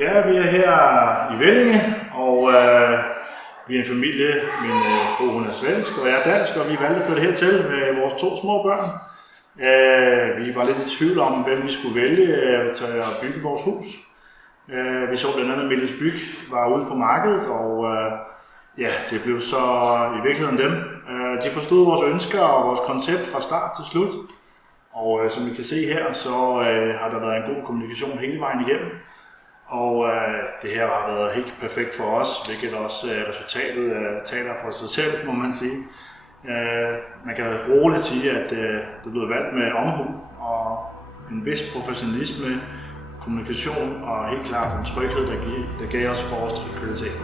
Ja, vi er her i Vellinge, og vi er en familie. Min fru hun er svensk, og jeg er dansk, og vi valgte at flytte hertil med vores 2 små børn. Vi var lidt i tvivl om, hvem vi skulle vælge til at bygge vores hus. Vi så blandt andet Milles Byg var ude på markedet, og ja, det blev så i virkeligheden dem. De forstod vores ønsker og vores koncept fra start til slut. Og som I kan se her, så har der været en god kommunikation hele vejen igennem. Og det her har været helt perfekt for os, hvilket også resultatet taler for sig selv, må man sige. Man kan roligt sige, at det blev valgt med omhu og en vis professionalisme, kommunikation og helt klart en tryghed, der gav os vores kvalitet.